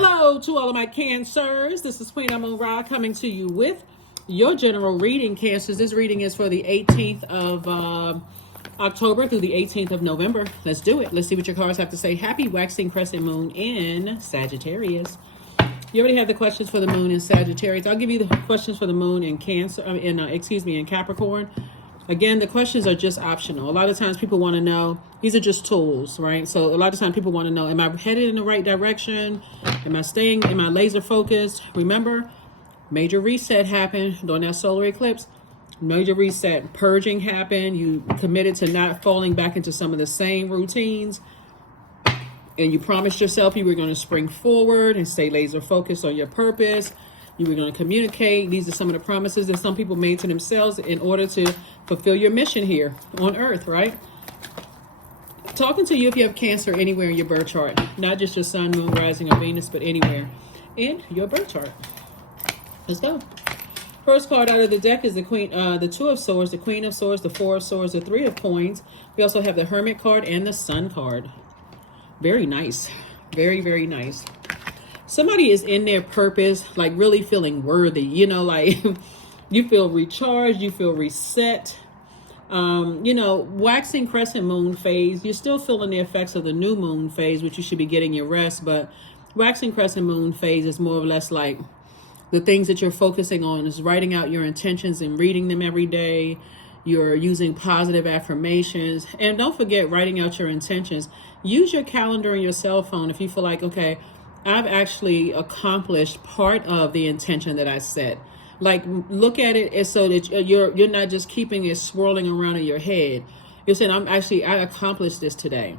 Hello to all of my Cancers. This is Queen Amun Ra coming to you with your general reading, Cancers. This reading is for the 18th of October through the 18th of November. Let's do it. Let's see what your cards have to say. Happy waxing crescent moon in Sagittarius. You already have the questions for the moon in Sagittarius. I'll give you the questions for the moon in Cancer. In Capricorn. Again, the questions are just optional. A lot of times people want to know, these are just tools, right? So a lot of times people want to know, am I headed in the right direction? Am I laser focused? Remember, major reset happened during that solar eclipse. Major reset, purging happened. You committed to not falling back into some of the same routines. And you promised yourself you were going to spring forward and stay laser focused on your purpose. You were going to communicate. These are some of the promises that some people made to themselves in order to fulfill your mission here on Earth, right? Talking to you if you have Cancer anywhere in your birth chart, not just your sun, moon, rising, or Venus, but anywhere in your birth chart. Let's go. First card out of the deck is the Queen, the Two of Swords, the Queen of Swords, the Four of Swords, the Three of Coins. We also have the Hermit card and the Sun card. Very nice. Very, very nice. Somebody is in their purpose, like really feeling worthy, like you feel recharged, you feel reset. Waxing crescent moon phase, you're still feeling the effects of the new moon phase, which you should be getting your rest. But waxing crescent moon phase is more or less like the things that you're focusing on is writing out your intentions and reading them every day. You're using positive affirmations. And don't forget writing out your intentions. Use your calendar and your cell phone if you feel like, okay, I've actually accomplished part of the intention that I set. Like, look at it as so that you're not just keeping it swirling around in your head. You're saying, I accomplished this today.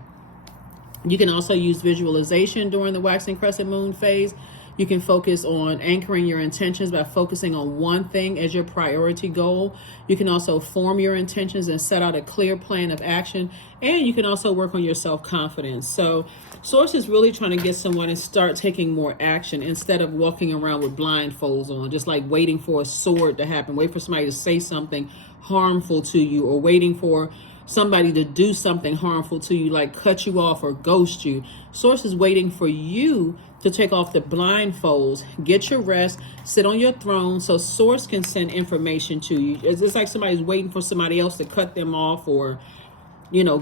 You can also use visualization during the waxing crescent moon phase. You can focus on anchoring your intentions by focusing on one thing as your priority goal. You can also form your intentions and set out a clear plan of action. And you can also work on your self-confidence. So Source is really trying to get someone to start taking more action instead of walking around with blindfolds on, just like waiting for a sword to happen, wait for somebody to say something harmful to you, or waiting for somebody to do something harmful to you, like cut you off or ghost you. Source is waiting for you to take off the blindfolds, get your rest, sit on your throne so Source can send information to you. It's like somebody's waiting for somebody else to cut them off or,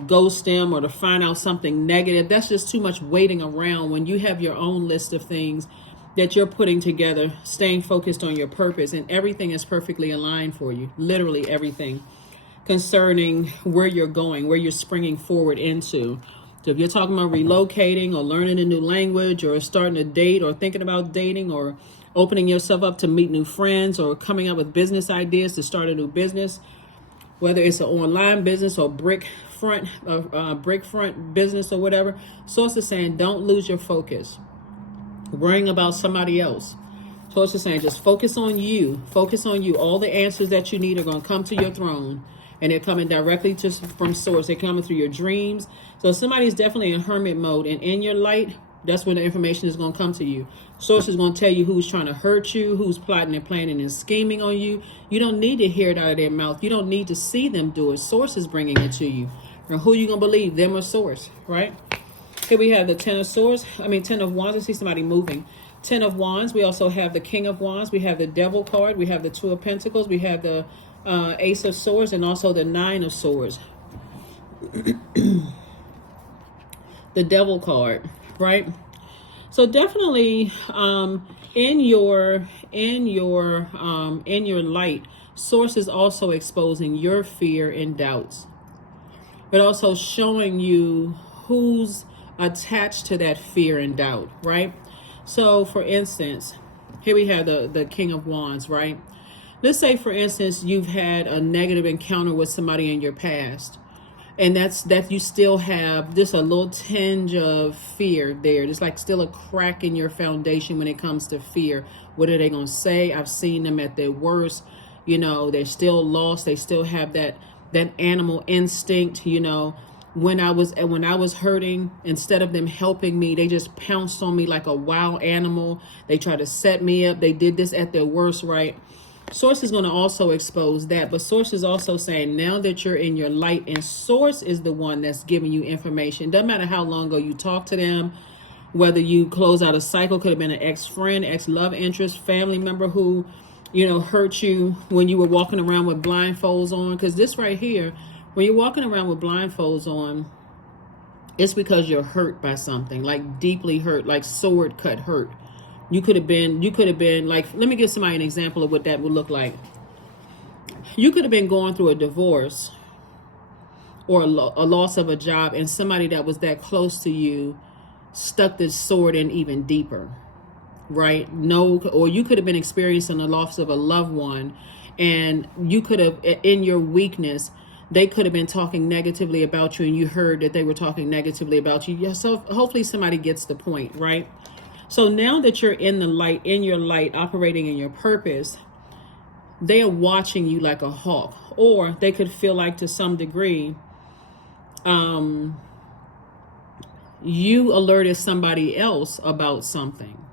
ghost them or to find out something negative. That's just too much waiting around when you have your own list of things that you're putting together, staying focused on your purpose, and everything is perfectly aligned for you. Literally everything concerning where you're going, where you're springing forward into. So if you're talking about relocating or learning a new language or starting to date or thinking about dating or opening yourself up to meet new friends or coming up with business ideas to start a new business, whether it's an online business or brick front business or whatever, Source is saying don't lose your focus. Worrying about somebody else. Source is saying just focus on you. Focus on you. All the answers that you need are going to come to your throne. And they're coming directly from Source. They're coming through your dreams. So somebody's definitely in hermit mode. And in your light, that's when the information is going to come to you. Source is going to tell you who's trying to hurt you, who's plotting and planning and scheming on you. You don't need to hear it out of their mouth. You don't need to see them do it. Source is bringing it to you. Now, who you going to believe, them or Source, right? Here we have the Ten of Wands. I see somebody moving. 10 of Wands. We also have the King of Wands. We have the Devil card. We have the Two of Pentacles. We have the Ace of Swords and also the Nine of Swords. The Devil card, right? So definitely in your light, Source is also exposing your fear and doubts, but also showing you who's attached to that fear and doubt, right? So for instance, here we have the King of Wands, right? Let's say, for instance, you've had a negative encounter with somebody in your past, and that you still have just a little tinge of fear there. There's like still a crack in your foundation when it comes to fear. What are they going to say? I've seen them at their worst. They're still lost. They still have that animal instinct. When I was hurting, instead of them helping me, they just pounced on me like a wild animal. They tried to set me up. They did this at their worst, right? Source is going to also expose that, but Source is also saying now that you're in your light, and Source is the one that's giving you information. Doesn't matter how long ago you talked to them, whether you close out a cycle, could have been an ex-friend, ex-love interest, family member who, hurt you when you were walking around with blindfolds on. Because this right here, when you're walking around with blindfolds on, it's because you're hurt by something, like deeply hurt, like sword cut hurt. You could have been like, let me give somebody an example of what that would look like. You could have been going through a divorce or a loss of a job, and somebody that was that close to you stuck this sword in even deeper, right? No, or you could have been experiencing the loss of a loved one, and you could have, in your weakness, they could have been talking negatively about you, and you heard that they were talking negatively about you. Yeah, so hopefully somebody gets the point, right? So now that you're in the light, in your light, operating in your purpose, they are watching you like a hawk, or they could feel like, to some degree, you alerted somebody else about something.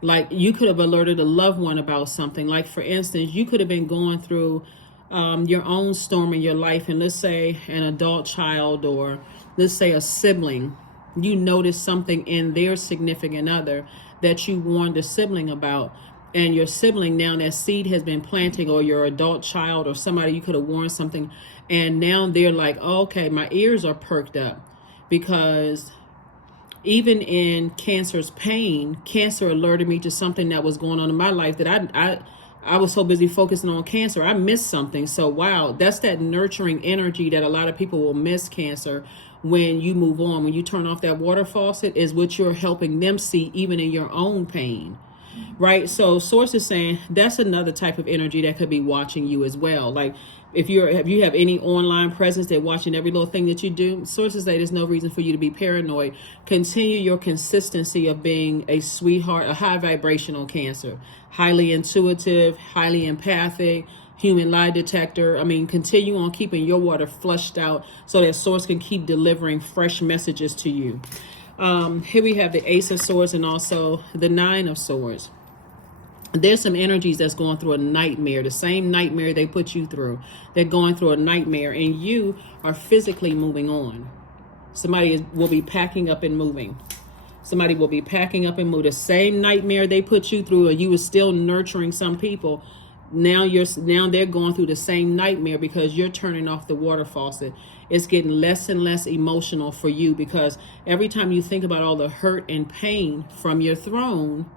Like you could have alerted a loved one about something. Like, for instance, you could have been going through your own storm in your life, and let's say an adult child, or let's say a sibling, you noticed something in their significant other that you warned the sibling about, and your sibling, now that seed has been planting, or your adult child or somebody you could have warned something, and now they're like, oh, okay, my ears are perked up, because even in cancer's pain, cancer alerted me to something that was going on in my life that I was so busy focusing on cancer, I missed something. So wow, that's that nurturing energy that a lot of people will miss, cancer. When you move on, when you turn off that water faucet, is what you're helping them see, even in your own pain, right? So source is saying that's another type of energy that could be watching you as well. Like if you have any online presence, they're watching every little thing that you do. Sources say there's no reason for you to be paranoid. Continue your consistency of being a sweetheart, a high vibrational Cancer, highly intuitive, highly empathic, human lie detector. I mean, continue on keeping your water flushed out so that source can keep delivering fresh messages to you. Here we have the Ace of Swords and also the Nine of Swords. There's some energies that's going through a nightmare, the same nightmare they put you through. They're going through a nightmare, and you are physically moving on. Somebody will be packing up and moving. Somebody will be packing up and moving. The same nightmare they put you through, and you were still nurturing some people. Now they're going through the same nightmare because you're turning off the water faucet. It's getting less and less emotional for you, because every time you think about all the hurt and pain from your throne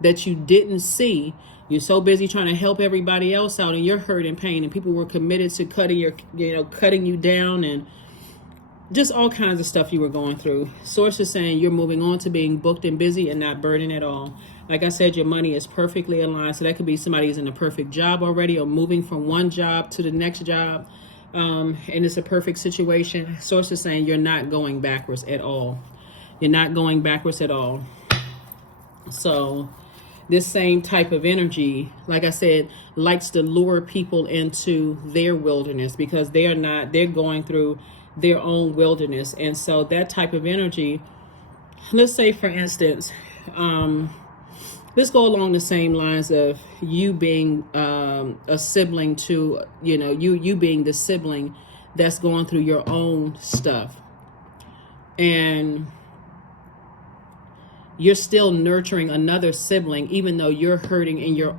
that you didn't see, you're so busy trying to help everybody else out, and you're hurt and pain, and people were committed to cutting you down, and just all kinds of stuff you were going through. Source is saying you're moving on to being booked and busy and not burdened at all. Like I said, your money is perfectly aligned. So that could be somebody who's in a perfect job already, or moving from one job to the next job. And it's a perfect situation. Source is saying you're not going backwards at all. You're not going backwards at all. So this same type of energy, like I said, likes to lure people into their wilderness, because they're going through their own wilderness. And so that type of energy, let's say for instance, let's go along the same lines of you being a sibling to, you being the sibling that's going through your own stuff, and you're still nurturing another sibling, even though you're hurting in you're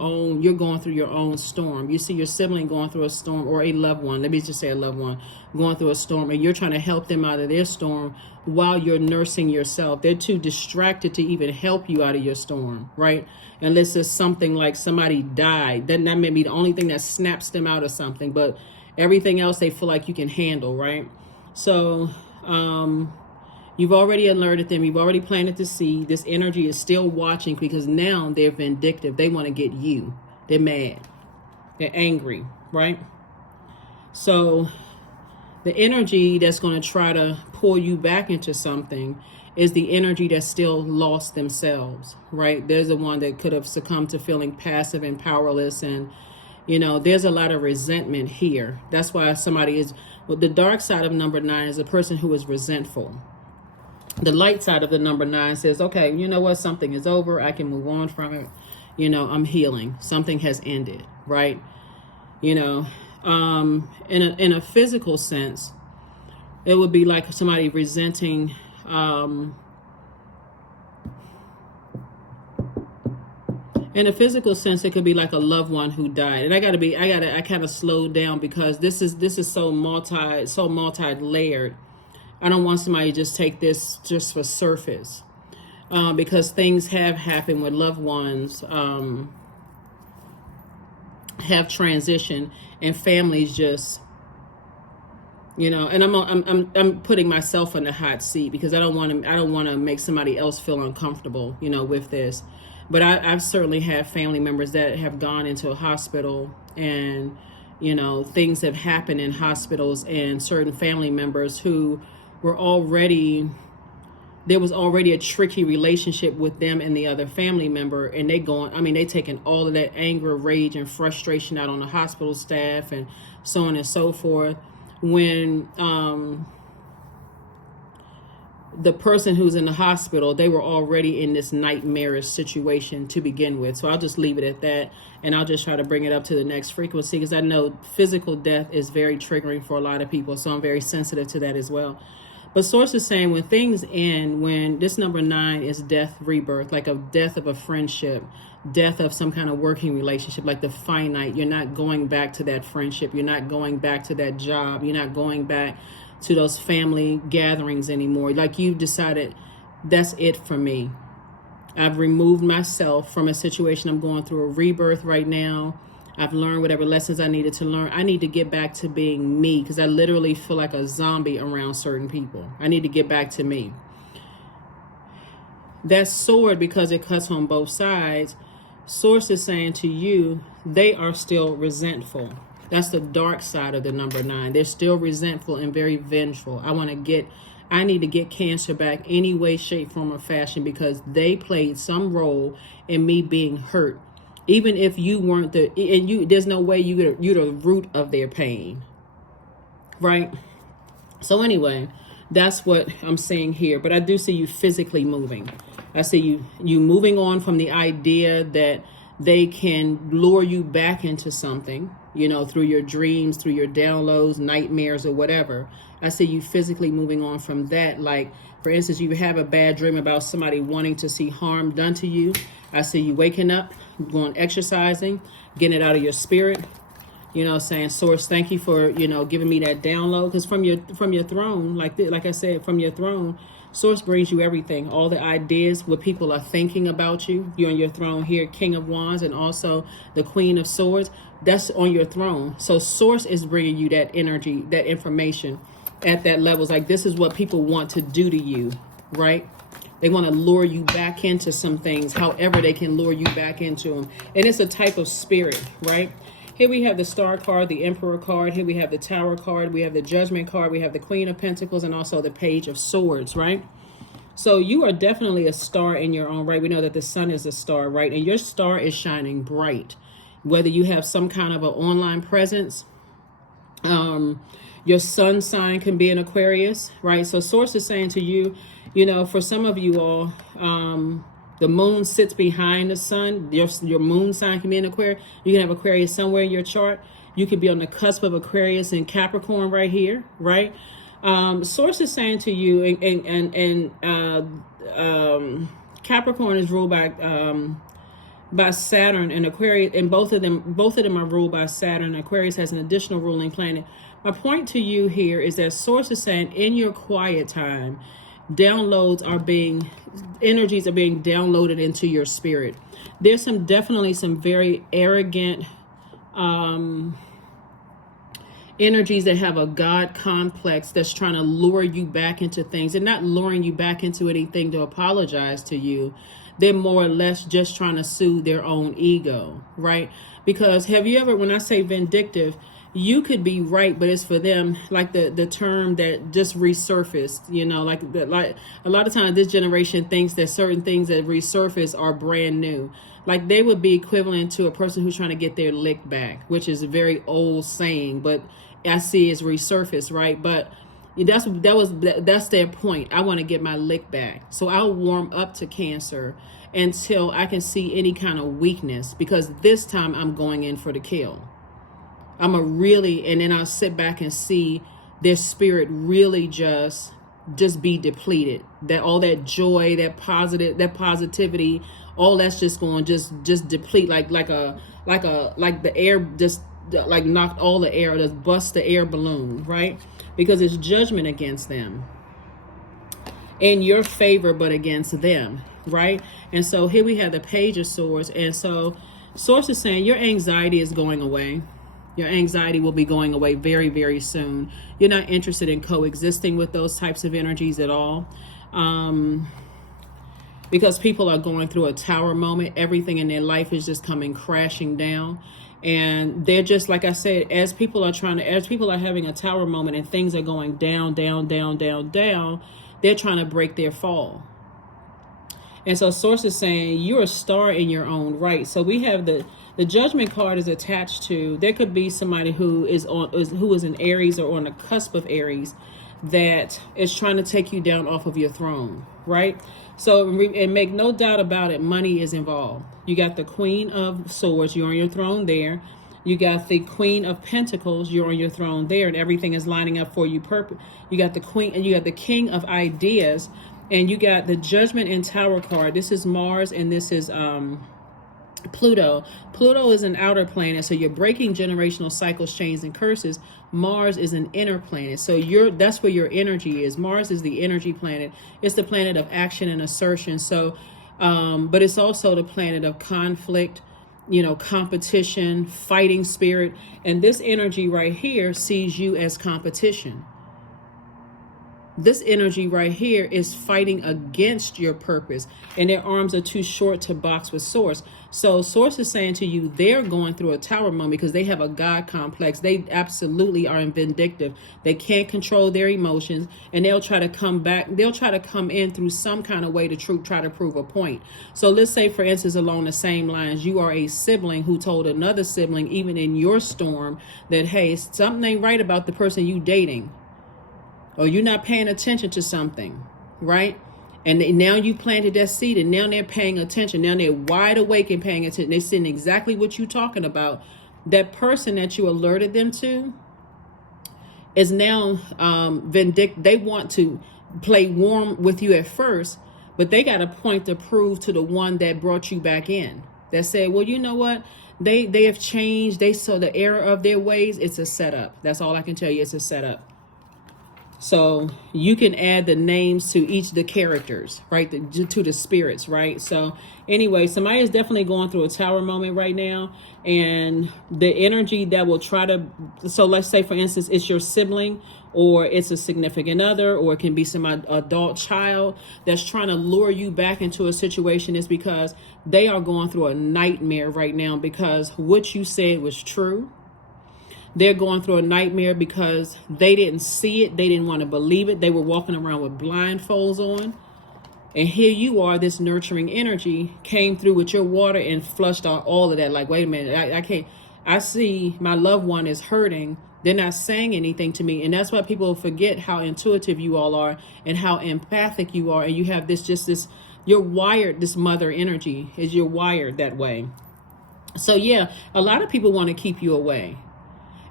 going through your own storm. You see your sibling going through a storm, or a loved one, let me just say a loved one, going through a storm, and you're trying to help them out of their storm while you're nursing yourself. They're too distracted to even help you out of your storm, right? Unless it's something like somebody died. Then that may be the only thing that snaps them out of something, but everything else they feel like you can handle, right? So, you've already alerted them. You've already planted the seed. This energy is still watching, because now they're vindictive. They want to get you. They're mad. They're angry, right? So the energy that's going to try to pull you back into something is the energy that's still lost themselves, right? There's the one that could have succumbed to feeling passive and powerless. And, there's a lot of resentment here. That's why the dark side of number 9 is a person who is resentful. The light side of the number 9 says, okay, you know what? Something is over. I can move on from it. I'm healing. Something has ended, right? In a physical sense, it would be like somebody resenting In a physical sense, it could be like a loved one who died. And I kind of slowed down because this is so multi-layered. I don't want somebody to just take this just for surface. Because things have happened with loved ones, have transitioned, and families just, and I'm putting myself in the hot seat because I don't want to make somebody else feel uncomfortable, with this. But I've certainly had family members that have gone into a hospital, and things have happened in hospitals, and certain family members who were there was already a tricky relationship with them and the other family member, and they taking all of that anger, rage, and frustration out on the hospital staff and so on and so forth. When the person who's in the hospital, they were already in this nightmarish situation to begin with. So I'll just leave it at that, and I'll just try to bring it up to the next frequency because I know physical death is very triggering for a lot of people, so I'm very sensitive to that as well. But Source is saying when things end, when this number 9 is death, rebirth, like a death of a friendship, death of some kind of working relationship, like the finite, you're not going back to that friendship. You're not going back to that job. You're not going back to those family gatherings anymore. Like you've decided that's it for me. I've removed myself from a situation. I'm going through a rebirth right now. I've learned whatever lessons I needed to learn. I need to get back to being me because I literally feel like a zombie around certain people. I need to get back to me. That sword, because it cuts on both sides, Source is saying to you, they are still resentful. That's the dark side of the number 9. They're still resentful and very vengeful. I need to get Cancer back any way, shape, form, or fashion because they played some role in me being hurt. Even if you weren't there's no way you're the root of their pain, right? So anyway, that's what I'm saying here. But I do see you physically moving. I see you moving on from the idea that they can lure you back into something, through your dreams, through your downloads, nightmares, or whatever. I see you physically moving on from that. Like, for instance, you have a bad dream about somebody wanting to see harm done to you. I see you waking up, going exercising, getting it out of your spirit, saying, Source, thank you for, giving me that download. Because from your throne, like I said, from your throne, Source brings you everything, all the ideas, what people are thinking about you. You're on your throne here, King of Wands, and also the Queen of Swords. That's on your throne. So Source is bringing you that energy, that information at that level. It's like, this is what people want to do to you, right? They want to lure you back into some things, however they can lure you back into them. And it's a type of spirit, right? Here we have the Star card, the Emperor card. Here we have the Tower card. We have the Judgment card. We have the Queen of Pentacles and also the Page of Swords, right? So you are definitely a star in your own right. We know that the sun is a star, right? And your star is shining bright. Whether you have some kind of an online presence, your sun sign can be an Aquarius, right? So Source is saying to you, for some of you all, the moon sits behind the sun. Your moon sign can be an Aquarius. You can have Aquarius somewhere in your chart. You could be on the cusp of Aquarius and Capricorn right here, right? Source is saying to you, Capricorn is ruled by Saturn and Aquarius, and both of them are ruled by Saturn. Aquarius has an additional ruling planet. My point to you here is that Source is saying in your quiet time, energies are being downloaded into your spirit. There's definitely some very arrogant energies that have a God complex that's trying to lure you back into things. They're not luring you back into anything to apologize to you. They're more or less just trying to soothe their own ego, right? Because have you ever, when I say vindictive, you could be right, but it's for them, like the term that just resurfaced, like a lot of times this generation thinks that certain things that resurface are brand new. Like they would be equivalent to a person who's trying to get their lick back, which is a very old saying, but I see it's resurfaced, right? But that's their point. I want to get my lick back. So I'll warm up to Cancer until I can see any kind of weakness, because this time I'm going in for the kill. And then I'll sit back and see their spirit really just just be depleted. That all that joy, that positivity, all that's just going just deplete like the air just like knocked all the air, just bust the air balloon, right? Because it's judgment against them in your favor, but against them, right? And so here we have the Page of Swords. And so Source is saying your anxiety is going away. Your anxiety will be going away very, very soon. You're not interested in coexisting with those types of energies at all. Because people are going through a tower moment. Everything in their life is just coming crashing down. And they're just, like I said, as people are having a tower moment and things are going down, down, down, down, down, they're trying to break their fall. And so Source is saying you're a star in your own right. So we have the Judgment card is attached to, there could be somebody who is in Aries or on the cusp of Aries that is trying to take you down off of your throne, right? So, and make no doubt about it, money is involved. You got the Queen of Swords, you're on your throne there. You got the Queen of Pentacles, you're on your throne there, and everything is lining up for you. You got the Queen, and you got the King of Ideas, and you got the Judgment and Tower card. This is Mars, and this is Pluto. Pluto is an outer planet, so you're breaking generational cycles, chains, and curses. Mars is an inner planet, so that's where your energy is. Mars is the energy planet. It's the planet of action and assertion. So, but it's also the planet of conflict, competition, fighting spirit, and this energy right here sees you as competition. This energy right here is fighting against your purpose, and their arms are too short to box with Source. So Source is saying to you, they're going through a tower moment because they have a God complex. They absolutely are vindictive. They can't control their emotions, and they'll try to come back. They'll try to come in through some kind of way to try to prove a point. So let's say, for instance, along the same lines, you are a sibling who told another sibling, even in your storm, that, hey, something ain't right about the person you dating. Or you're not paying attention to something, right? And now you planted that seed, and now they're paying attention. Now they're wide awake and paying attention. They're seeing exactly what you're talking about. That person that you alerted them to is now vindictive. They want to play warm with you at first, but they got a point to prove to the one that brought you back in. That said, well, you know what? They have changed. They saw the error of their ways. It's a setup. That's all I can tell you. It's a setup. So you can add the names to each of the characters, right? To the spirits, right? So anyway, somebody is definitely going through a tower moment right now. And the energy that will try to, so let's say, for instance, it's your sibling, or it's a significant other, or it can be some adult child that's trying to lure you back into a situation, is because they are going through a nightmare right now because what you said was true. They're going through a nightmare because they didn't see it. They didn't want to believe it. They were walking around with blindfolds on. And here you are, this nurturing energy came through with your water and flushed out all of that. Like, wait a minute, I can't. I see my loved one is hurting. They're not saying anything to me. And that's why people forget how intuitive you all are and how empathic you are. And you have you're wired, this mother energy you're wired that way. So yeah, a lot of people want to keep you away.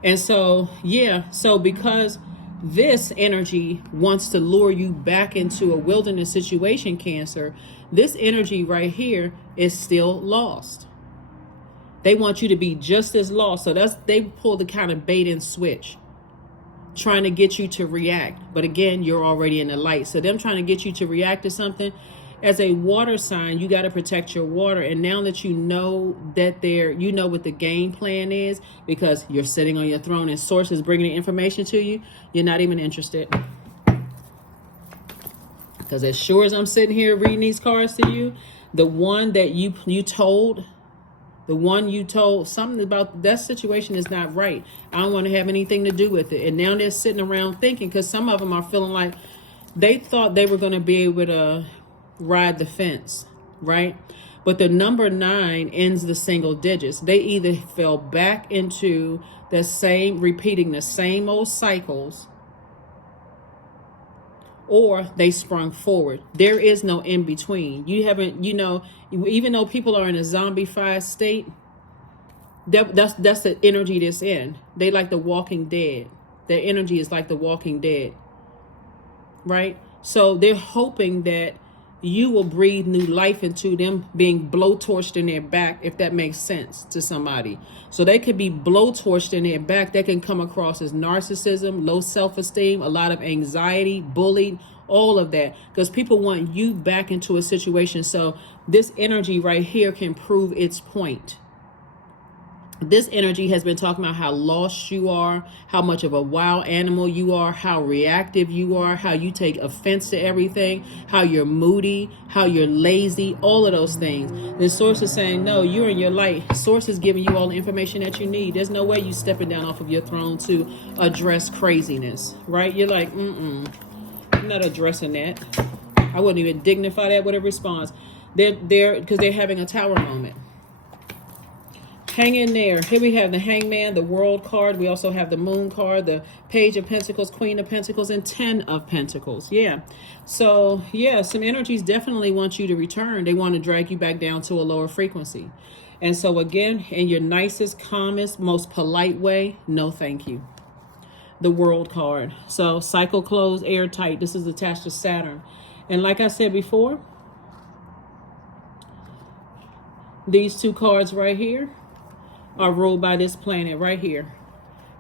And so, so because this energy wants to lure you back into a wilderness situation, Cancer, this energy right here is still lost. They want you to be just as lost. So they pull the kind of bait and switch, trying to get you to react. But again, you're already in the light. So them trying to get you to react to something. As a water sign, you got to protect your water. And now that you know that you know what the game plan is, because you're sitting on your throne and Source is bringing the information to you, you're not even interested. Because as sure as I'm sitting here reading these cards to you, the one that you told something about that situation is not right. I don't want to have anything to do with it. And now they're sitting around thinking, because some of them are feeling like they thought they were going to be able to ride the fence, right? But the number 9 ends the single digits. They either fell back into repeating the same old cycles, or they sprung forward. There is no in between. You haven't, even though people are in a zombified state, that's the energy that's in. They like the Walking Dead. Their energy is like the Walking Dead, right? So they're hoping that you will breathe new life into them being blowtorched in their back, if that makes sense to somebody. So they could be blowtorched in their back. That can come across as narcissism, low self-esteem, a lot of anxiety, bullied, all of that, because people want you back into a situation. So this energy right here can prove its point. This energy has been talking about how lost you are, how much of a wild animal you are, how reactive you are, how you take offense to everything, how you're moody, how you're lazy, all of those things. The source is saying, no, you're in your light. Source is giving you all the information that you need. There's no way you stepping down off of your throne to address craziness, right? You're like, I'm not addressing that. I wouldn't even dignify that with a response. They're because they're having a tower moment. Hang in there. Here we have the Hangman, the World card. We also have the Moon card, the Page of Pentacles, Queen of Pentacles, and 10 of Pentacles. Yeah. So, yeah, some energies definitely want you to return. They want to drag you back down to a lower frequency. And so, again, in your nicest, calmest, most polite way, no thank you. The World card. So, cycle closed, airtight. This is attached to Saturn. And like I said before, these two cards right here are ruled by this planet right here.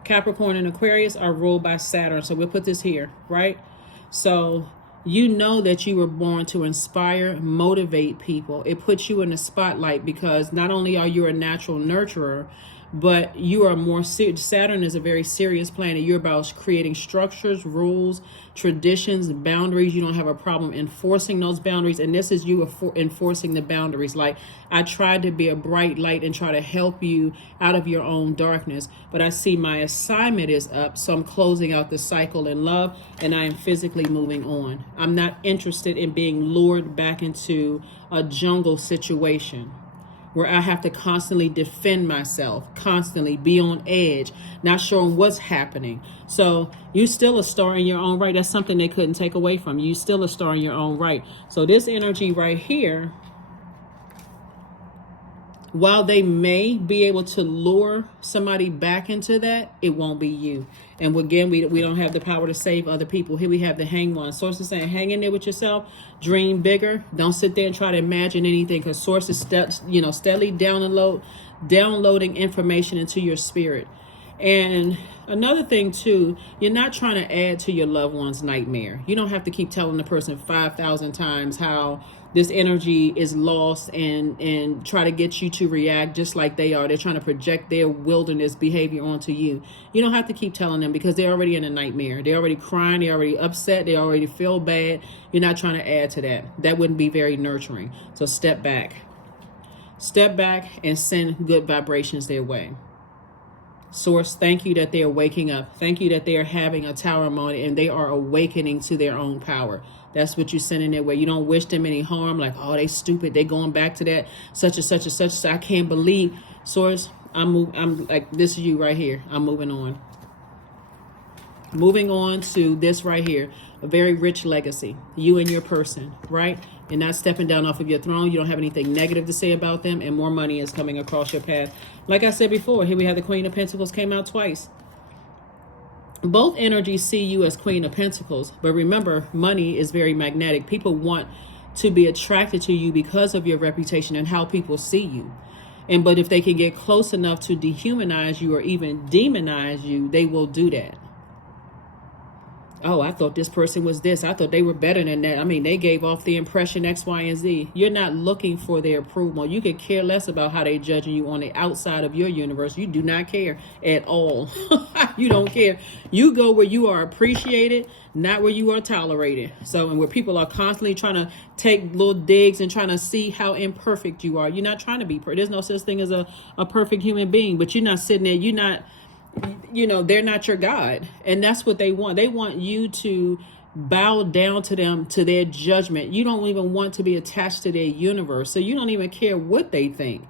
Capricorn and Aquarius are ruled by Saturn. So we'll put this here, right? So you know that you were born to inspire, motivate people. It puts you in the spotlight because not only are you a natural nurturer, but you are more serious. Saturn is a very serious planet. You're about creating structures, rules, traditions, boundaries. You don't have a problem enforcing those boundaries. And this is you enforcing the boundaries. Like, I tried to be a bright light and try to help you out of your own darkness. But I see my assignment is up. So I'm closing out the cycle in love and I am physically moving on. I'm not interested in being lured back into a jungle situation where I have to constantly defend myself, constantly be on edge, not sure what's happening. So you still a star in your own right. That's something they couldn't take away from you. You still a star in your own right. So this energy right here, while they may be able to lure somebody back into that, it won't be you. And again, we don't have the power to save other people. Here we have the Hangman. Source is saying, hang in there with yourself, dream bigger. Don't sit there and try to imagine anything, because Source is steadily downloading information into your spirit. And another thing too, you're not trying to add to your loved one's nightmare. You don't have to keep telling the person 5,000 times how this energy is lost and try to get you to react just like they are. They're trying to project their wilderness behavior onto you. You don't have to keep telling them because they're already in a nightmare. They're already crying. They're already upset. They already feel bad. You're not trying to add to that. That wouldn't be very nurturing. So step back. Step back and send good vibrations their way. Source, thank you that they are waking up. Thank you that they are having a tower moment and they are awakening to their own power. That's what you send in their way. You don't wish them any harm, like, oh, they stupid. They going back to that such and such and such. So I can't believe. Source, I'm like, this is you right here. I'm moving on. Moving on to this right here. A very rich legacy. You and your person, right? And not stepping down off of your throne. You don't have anything negative to say about them. And more money is coming across your path. Like I said before, here we have the Queen of Pentacles came out twice. Both energies see you as Queen of Pentacles. But remember, money is very magnetic. People want to be attracted to you because of your reputation and how people see you. But if they can get close enough to dehumanize you or even demonize you, they will do that. Oh, I thought this person was this. I thought they were better than that. I mean, they gave off the impression X, Y, and Z. You're not looking for their approval. You could care less about how they're judging you on the outside of your universe. You do not care at all. You don't care. You go where you are appreciated, not where you are tolerated. So, and where people are constantly trying to take little digs and trying to see how imperfect you are. You're not trying to be perfect. There's no such thing as a perfect human being, but you're not sitting there. You're not, they're not your God. And that's what they want. They want you to bow down to them, to their judgment. You don't even want to be attached to their universe. So you don't even care what they think.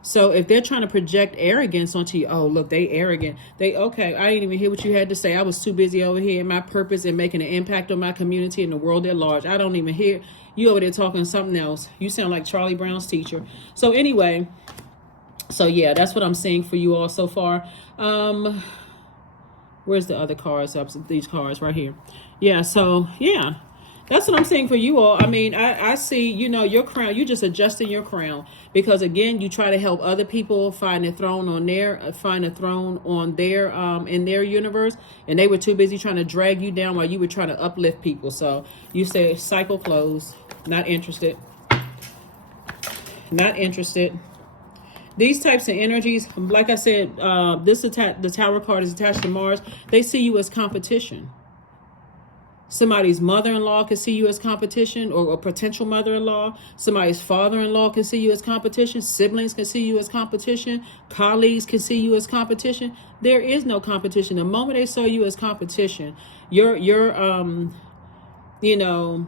So if they're trying to project arrogance onto you, oh, look, they arrogant. Okay, I didn't even hear what you had to say. I was too busy over here in my purpose and making an impact on my community and the world at large. I don't even hear you over there talking something else. You sound like Charlie Brown's teacher. So anyway, so yeah, that's what I'm seeing for you all so far. Where's the other cards? These cards right here. Yeah, so yeah. That's what I'm saying for you all. I mean, I see, you know, your crown, you're just adjusting your crown because again, you try to help other people find a throne on their, in their universe. And they were too busy trying to drag you down while you were trying to uplift people. So you say cycle close, not interested, not interested. These types of energies, like I said, the Tower card is attached to Mars. They see you as competition. Somebody's mother-in-law can see you as competition, or a potential mother-in-law. Somebody's father-in-law can see you as competition. Siblings can see you as competition. Colleagues can see you as competition. There is no competition. The moment they saw you as competition, your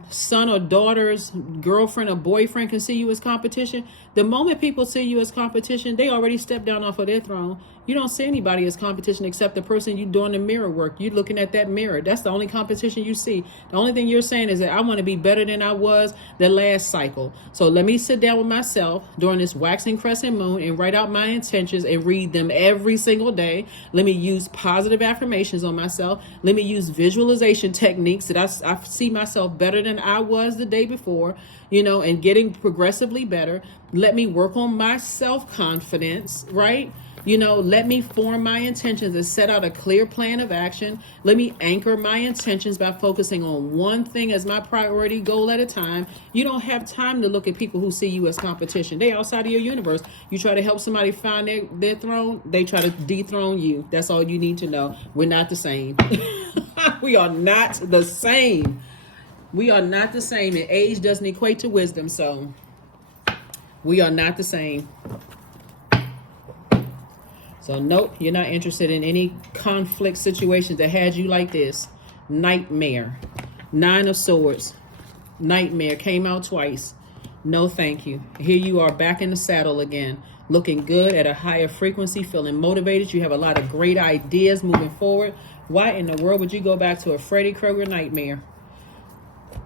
son or daughter's girlfriend or boyfriend can see you as competition. The moment people see you as competition, they already stepped down off of their throne. You don't see anybody as competition except the person you doing the mirror work. You looking at that mirror. That's the only competition you see. The only thing you're saying is that I want to be better than I was the last cycle. So let me sit down with myself during this waxing crescent moon and write out my intentions and read them every single day. Let me use positive affirmations on myself. Let me use visualization techniques that I see myself better than I was the day before, and getting progressively better. Let me work on my self-confidence, right? Let me form my intentions and set out a clear plan of action. Let me anchor my intentions by focusing on one thing as my priority goal at a time. You don't have time to look at people who see you as competition. They outside of your universe. You try to help somebody find their throne, they try to dethrone you. That's all you need to know. We're not the same. We are not the same. We are not the same. And age doesn't equate to wisdom. So we are not the same. So nope, you're not interested in any conflict situations that had you like this. Nightmare. 9 of Swords. Nightmare came out twice. No thank you. Here you are back in the saddle again. Looking good at a higher frequency, feeling motivated. You have a lot of great ideas moving forward. Why in the world would you go back to a Freddy Krueger nightmare?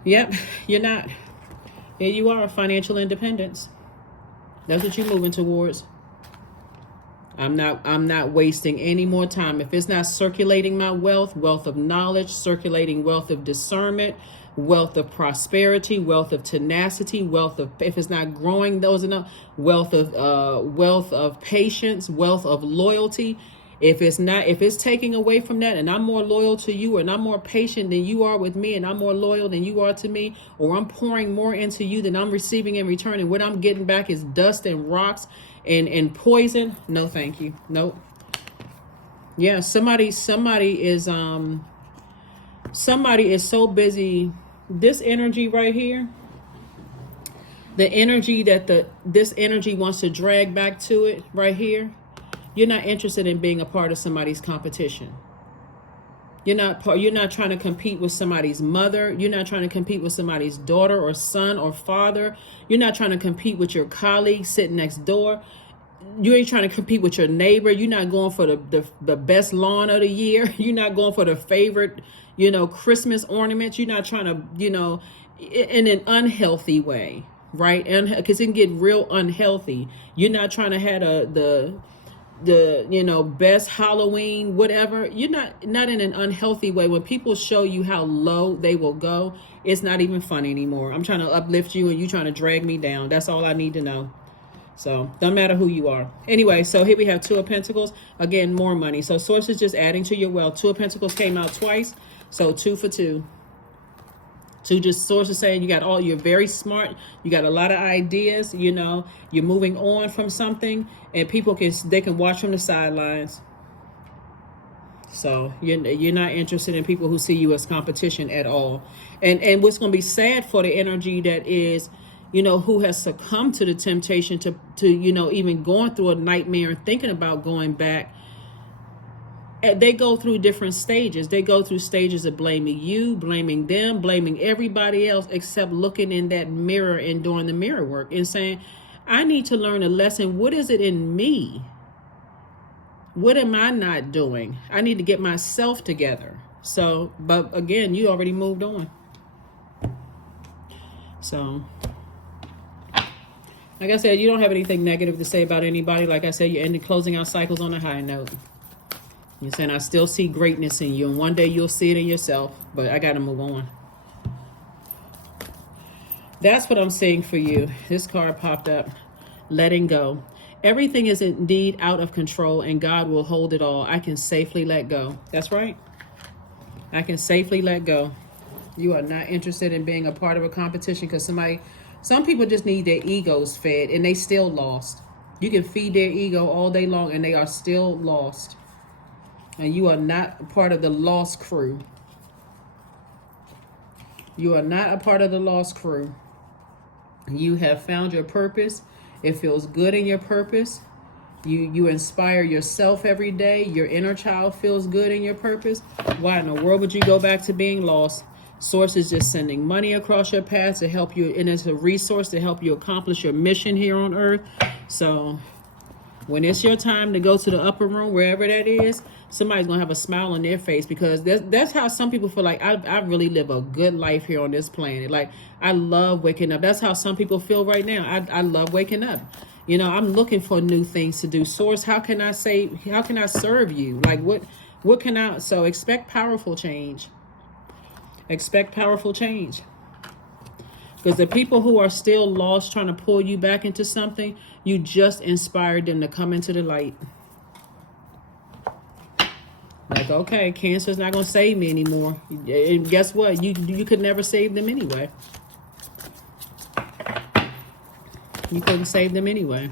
Yep, you're not. Here you are, financial independence. That's what you're moving towards. I'm not wasting any more time. If it's not circulating my wealth of knowledge, circulating wealth of discernment, wealth of prosperity, wealth of tenacity, if it's not growing those enough, wealth of patience, wealth of loyalty. If it's taking away from that, and I'm more loyal to you, and I'm more patient than you are with me, and I'm more loyal than you are to me, or I'm pouring more into you than I'm receiving in return, and what I'm getting back is dust and rocks and poison, no thank you. Nope. Yeah, somebody is so busy. This energy right here, the energy that this energy wants to drag back to it right here. You're not interested in being a part of somebody's competition. You're not trying to compete with somebody's mother. You're not trying to compete with somebody's daughter or son or father. You're not trying to compete with your colleague sitting next door. You ain't trying to compete with your neighbor. You're not going for the best lawn of the year. You're not going for the favorite, Christmas ornaments. You're not trying to, in an unhealthy way, right? And because it can get real unhealthy. You're not trying to have the best Halloween, whatever. You're not in an unhealthy way. When people show you how low they will go, it's not even funny anymore. I'm trying to uplift you and you trying to drag me down. That's all I need to know. So don't matter who you are. Anyway, so here we have 2 of Pentacles. Again, more money. So Source is just adding to your wealth. 2 of Pentacles came out twice. So 2 for 2. Source is saying you're very smart. You got a lot of ideas, you're moving on from something, and people can watch from the sidelines. So you're not interested in people who see you as competition at all. And what's going to be sad for the energy that is, who has succumbed to the temptation to even going through a nightmare and thinking about going back. They go through different stages. They go through stages of blaming you, blaming them, blaming everybody else, except looking in that mirror and doing the mirror work and saying, I need to learn a lesson. What is it in me? What am I not doing? I need to get myself together. So, but again, you already moved on. So, like I said, you don't have anything negative to say about anybody. Like I said, you're ending closing out cycles on a high note. You're saying, I still see greatness in you, and one day you'll see it in yourself, but I got to move on. That's what I'm seeing for you. This card popped up. Letting go. Everything is indeed out of control, and God will hold it all. I can safely let go. That's right. I can safely let go. You are not interested in being a part of a competition because some people just need their egos fed and they still lost. You can feed their ego all day long and they are still lost. And you are not a part of the lost crew. You are not a part of the lost crew. You have found your purpose. It feels good in your purpose. You inspire yourself every day. Your inner child feels good in your purpose. Why in the world would you go back to being lost? Source is just sending money across your path to help you, and it's a resource to help you accomplish your mission here on earth. So when it's your time to go to the upper room, wherever that is, somebody's going to have a smile on their face, because that's how some people feel like, I really live a good life here on this planet. Like, I love waking up. That's how some people feel right now. I love waking up. You know, I'm looking for new things to do. Source, how can I serve you? Like, what can I, so expect powerful change. Expect powerful change. Because the people who are still lost trying to pull you back into something, you just inspired them to come into the light. Like, okay, cancer's not going to save me anymore. And guess what? You could never save them anyway. You couldn't save them anyway.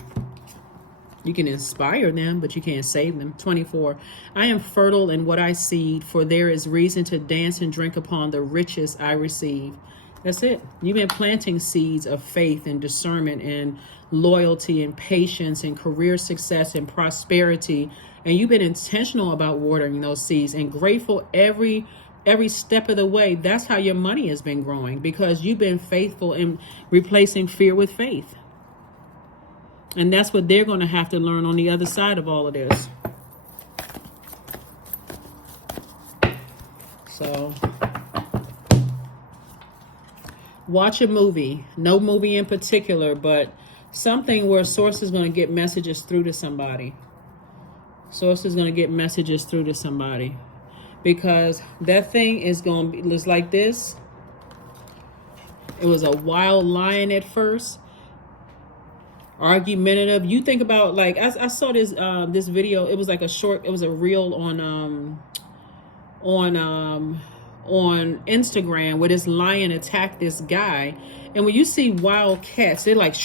You can inspire them, but you can't save them. 24. I am fertile in what I seed, for there is reason to dance and drink upon the riches I receive. That's it. You've been planting seeds of faith and discernment and loyalty and patience and career success and prosperity. And you've been intentional about watering those seeds and grateful every step of the way. That's how your money has been growing, because you've been faithful in replacing fear with faith. And that's what they're going to have to learn on the other side of all of this. So, watch a movie. No movie in particular, but something where Source is going to get messages through to somebody. Source is going to get messages through to somebody. Because that thing is going to be just like this. It was a wild lion at first. Argumentative. You think about, like, I saw this video. It was like it was a reel on Instagram where this lion attacked this guy. And when you see wild cats, they're like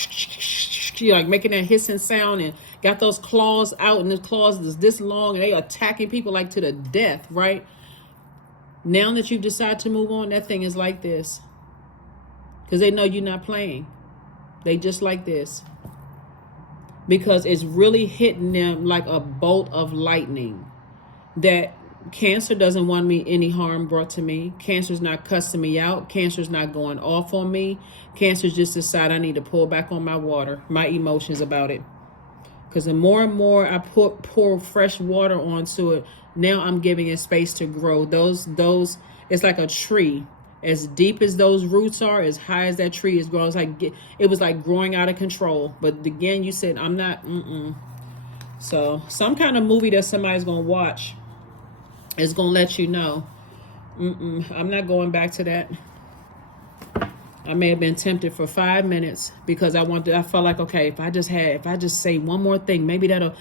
like making that hissing sound and got those claws out, and the claws is this long, and they are attacking people like to the death, right? Now that you've decided to move on, that thing is like this, because they know you're not playing. They just like this, because it's really hitting them like a bolt of lightning. That Cancer doesn't want me any harm brought to me. Cancer's not cussing me out. Cancer's not going off on me. Cancer's just decide I need to pull back on my water, my emotions about it. Because the more and more I pour fresh water onto it, now I'm giving it space to grow. Those it's like a tree. As deep as those roots are, as high as that tree is growing, it was like growing out of control. But again, you said I'm not. So some kind of movie that somebody's gonna watch is gonna let you know. I'm not going back to that. I may have been tempted for 5 minutes because I felt like, okay, if I just say one more thing, maybe that'll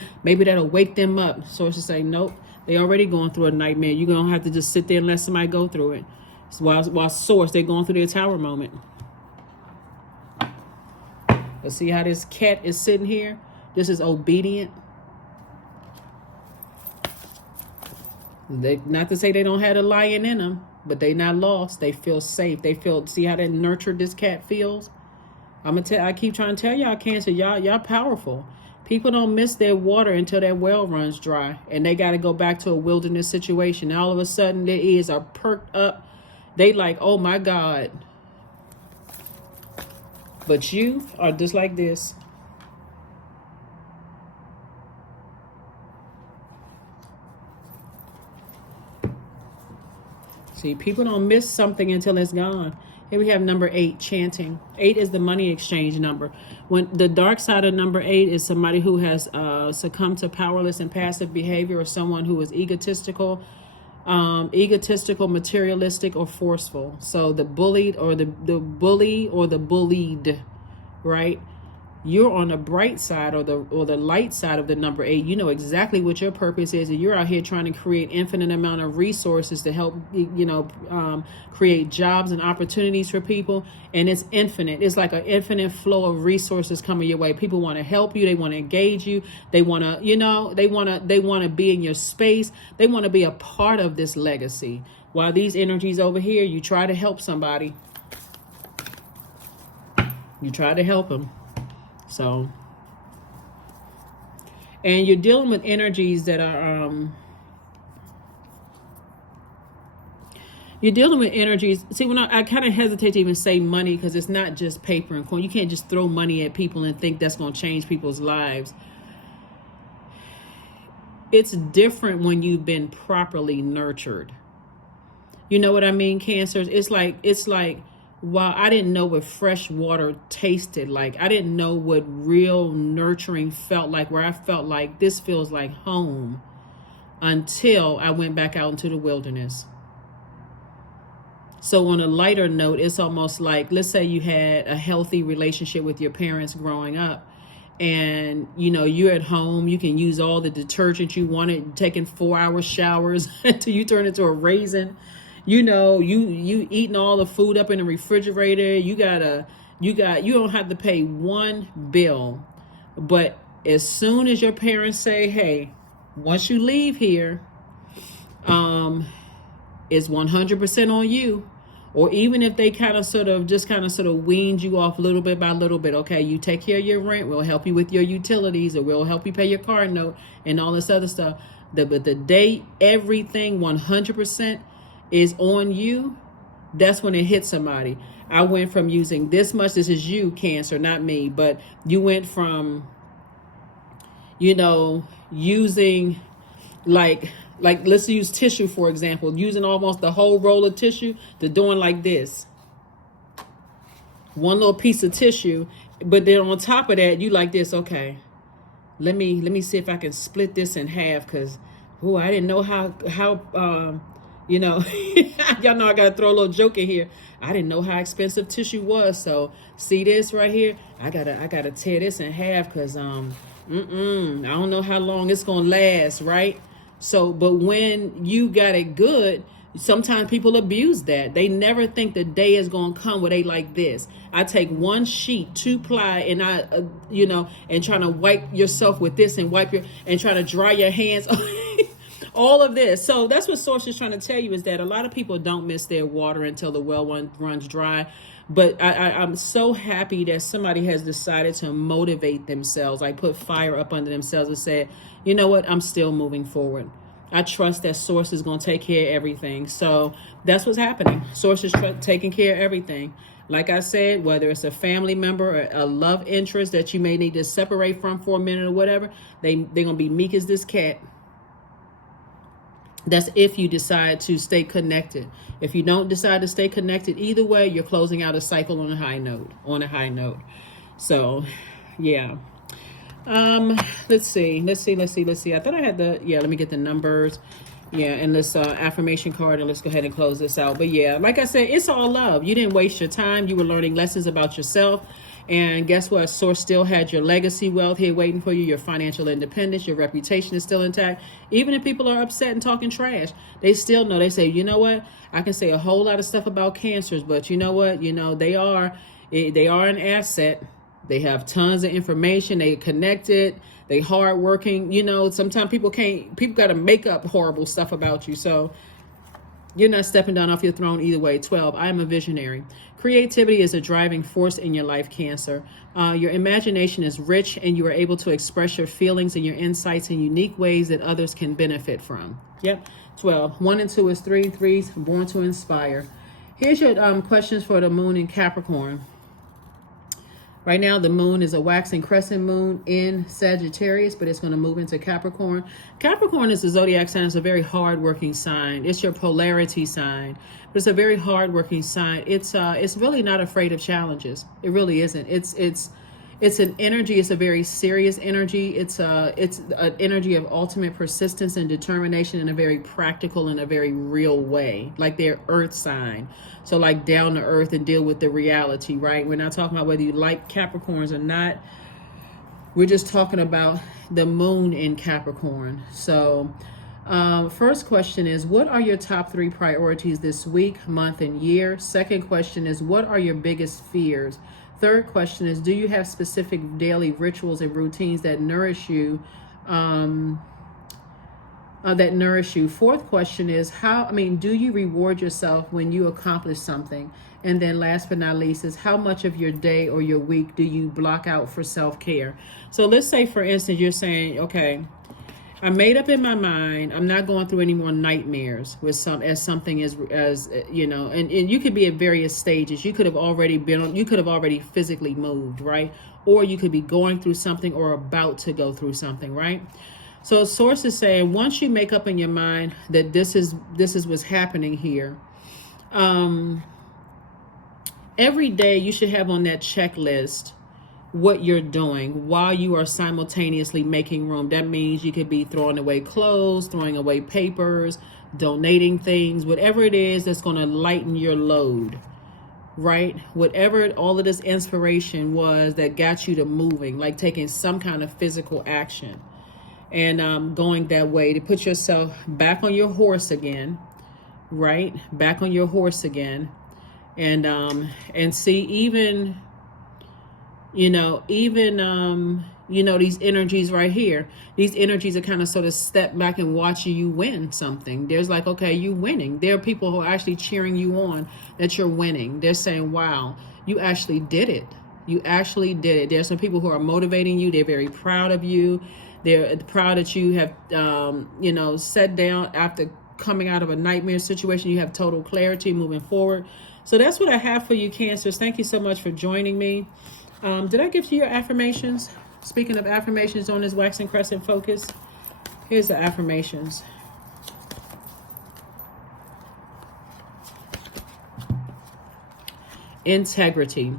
wake them up. So it's to say, nope, they already going through a nightmare. You're gonna have to just sit there and let somebody go through it. So while Source, they're going through their tower moment. But see how this cat is sitting here? This is obedient. Not to say they don't have a lion in them, but they not lost. They feel safe. See how that nurtured this cat feels? I keep trying to tell y'all, Cancer, y'all powerful. People don't miss their water until their well runs dry, and they got to go back to a wilderness situation. All of a sudden, their ears are perked up. They like, oh my God. But you are just like this. See, people don't miss something until it's gone. Here we have number 8, chanting. 8 is the money exchange number. When the dark side of number 8 is somebody who has succumbed to powerless and passive behavior, or someone who is egotistical, Egotistical, materialistic, or forceful. So the bullied or the bully or the bullied, right? You're on the bright side or the light side of the number 8. You know exactly what your purpose is, and you're out here trying to create infinite amount of resources to help create jobs and opportunities for people. And it's infinite. It's like an infinite flow of resources coming your way. People want to help you. They want to engage you. They want to they want to be in your space. They want to be a part of this legacy. While these energies over here, you try to help somebody. You try to help them. So, and you're dealing with energies that are, you're dealing with energies. See, when I kind of hesitate to even say money, because it's not just paper and coin. You can't just throw money at people and think that's going to change people's lives. It's different when you've been properly nurtured. You know what I mean, Cancers? It's like, wow, I didn't know what fresh water tasted like. I didn't know what real nurturing felt like, where I felt like this feels like home, until I went back out into the wilderness. So on a lighter note, it's almost like, let's say you had a healthy relationship with your parents growing up, and you're at home, you can use all the detergent you wanted, taking 4-hour showers until you turn into a raisin. You eating all the food up in the refrigerator. You don't have to pay one bill. But as soon as your parents say, hey, once you leave here, it's 100% on you. Or even if they kind of weaned you off little bit by little bit. Okay, you take care of your rent. We'll help you with your utilities, or we'll help you pay your car note and all this other stuff. But the day everything 100% is on you, that's when it hits somebody. I went from using this much. This is you, Cancer, not me. But you went from, using like let's use tissue, for example, using almost the whole roll of tissue, to doing like this. One little piece of tissue, but then on top of that, you like this. Okay, let me see if I can split this in half, because I didn't know how y'all know I gotta throw a little joke in here. I didn't know how expensive tissue was. So see this right here? I gotta tear this in half, because I don't know how long it's gonna last, right? So, but when you got it good, sometimes people abuse that. They never think the day is gonna come where they like this. I take one sheet, 2-ply, and and trying to wipe yourself with this, and and try to dry your hands. All of this. So that's what Source is trying to tell you, is that a lot of people don't miss their water until the well runs dry. But I'm so happy that somebody has decided to motivate themselves, like put fire up under themselves and said, you know what, I'm still moving forward. I trust that Source is going to take care of everything. So that's what's happening. Source is taking care of everything. Like I said, whether it's a family member or a love interest that you may need to separate from for a minute or whatever, they're going to be meek as this cat. That's if you decide to stay connected. If you don't decide to stay connected, either way, you're closing out a cycle on a high note. So, yeah. Let's see. I thought I had let me get the numbers. Yeah, and this affirmation card, and let's go ahead and close this out. But yeah, like I said, it's all love. You didn't waste your time. You were learning lessons about yourself. And guess what? Source still had your legacy wealth here waiting for you, your financial independence, your reputation is still intact. Even if people are upset and talking trash, they still know. They say, you know what? I can say a whole lot of stuff about Cancers, but you know what? They are an asset. They have tons of information. They connected. They hardworking. Sometimes people got to make up horrible stuff about you. So you're not stepping down off your throne either way. 12, I am a visionary. Creativity is a driving force in your life, Cancer. Your imagination is rich, and you are able to express your feelings and your insights in unique ways that others can benefit from. Yep, 12. 1 and 2 is 3. 3's born to inspire. Here's your questions for the moon in Capricorn. Right now, the moon is a waxing crescent moon in Sagittarius, but it's going to move into Capricorn. Capricorn is a zodiac sign. It's a very hardworking sign. It's your polarity sign, but it's a very hardworking sign. It's really not afraid of challenges. It really isn't. It's an energy. It's a very serious energy. It's an energy of ultimate persistence and determination in a very practical and a very real way. Like their earth sign. So like down to earth and deal with the reality, right? We're not talking about whether you like Capricorns or not. We're just talking about the moon in Capricorn. So first question is, what are your top 3 priorities this week, month, and year? Second question is, what are your biggest fears? Third question is, do you have specific daily rituals and routines that nourish you? Fourth question is, do you reward yourself when you accomplish something? And then last but not least is, how much of your day or your week do you block out for self-care? So let's say, for instance, you're saying, okay, I made up in my mind, I'm not going through any more nightmares with something as you know, and you could be at various stages. You could have already physically moved, right? Or you could be going through something or about to go through something, right? So source is saying, once you make up in your mind that this is what's happening here, every day you should have on that checklist what you're doing while you are simultaneously making room. That means you could be throwing away clothes, throwing away papers, donating things, whatever it is that's going to lighten your load, right? Whatever all of this inspiration was that got you to moving, like taking some kind of physical action and going that way to put yourself back on your horse again, right? Back on your horse again. And see, even these energies right here, these energies are kind of sort of step back and watching you win something. There's like, okay, you winning. There are people who are actually cheering you on that you're winning. They're saying, wow, you actually did it. You actually did it. There's some people who are motivating you. They're very proud of you. They're proud that you have, sat down after coming out of a nightmare situation. You have total clarity moving forward. So that's what I have for you, Cancers. Thank you so much for joining me. Did I give you your affirmations? Speaking of affirmations on this waxing crescent focus, here's the affirmations. Integrity.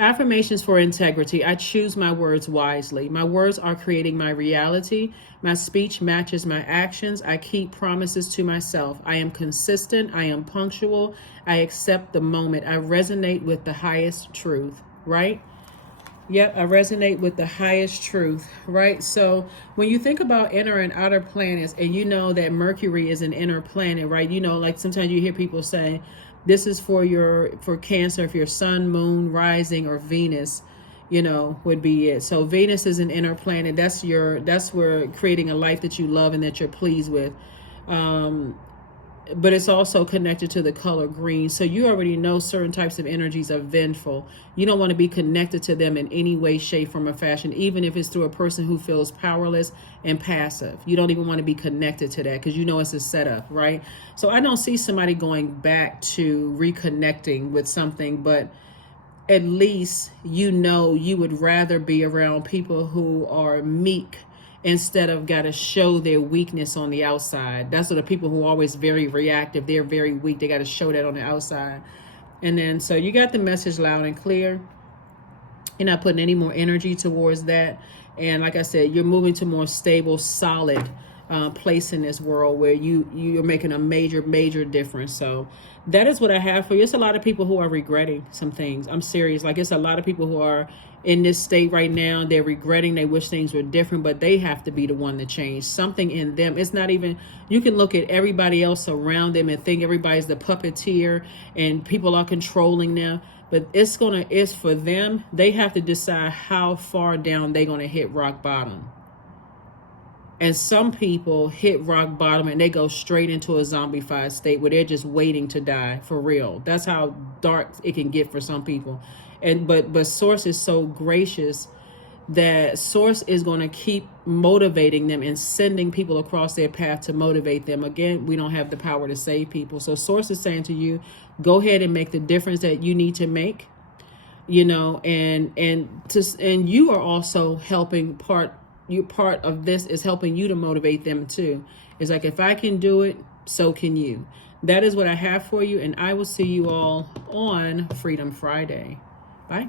Affirmations for integrity. I choose my words wisely. My words are creating my reality. My speech matches my actions. I keep promises to myself. I am consistent. I am punctual. I accept the moment. I resonate with the highest truth, right? Yep, I resonate with the highest truth, right? So when you think about inner and outer planets, and you know that Mercury is an inner planet, right? Like sometimes you hear people say, this is for Cancer, if your sun, moon, rising, or Venus, would be it. So Venus is an inner planet. That's where creating a life that you love and that you're pleased with. But it's also connected to the color green. So you already know certain types of energies are vengeful. You don't want to be connected to them in any way, shape, form, or fashion, even if it's through a person who feels powerless and passive. You don't even want to be connected to that because it's a setup, right? So I don't see somebody going back to reconnecting with something, but at least you would rather be around people who are meek instead of got to show their weakness on the outside. That's what the people who are always very reactive, they're very weak. They got to show that on the outside. And then, so you got the message loud and clear. You're not putting any more energy towards that. And like I said, you're moving to more stable, solid place in this world where you're making a major, major difference. So that is what I have for you. It's a lot of people who are regretting some things. I'm serious. Like, it's a lot of people who are in this state right now. They're regretting. They wish things were different, but they have to be the one to change something in them. It's not even, you can look at everybody else around them and think everybody's the puppeteer and people are controlling them. But it's for them. They have to decide how far down they're going to hit rock bottom. And some people hit rock bottom and they go straight into a zombified state where they're just waiting to die, for real. That's how dark it can get for some people. But Source is so gracious that Source is going to keep motivating them and sending people across their path to motivate them. Again, we don't have the power to save people. So Source is saying to you, go ahead and make the difference that you need to make, and you are also helping part of this is helping you to motivate them too. It's like, if I can do it, so can you. That is what I have for you, and I will see you all on Freedom Friday. Bye.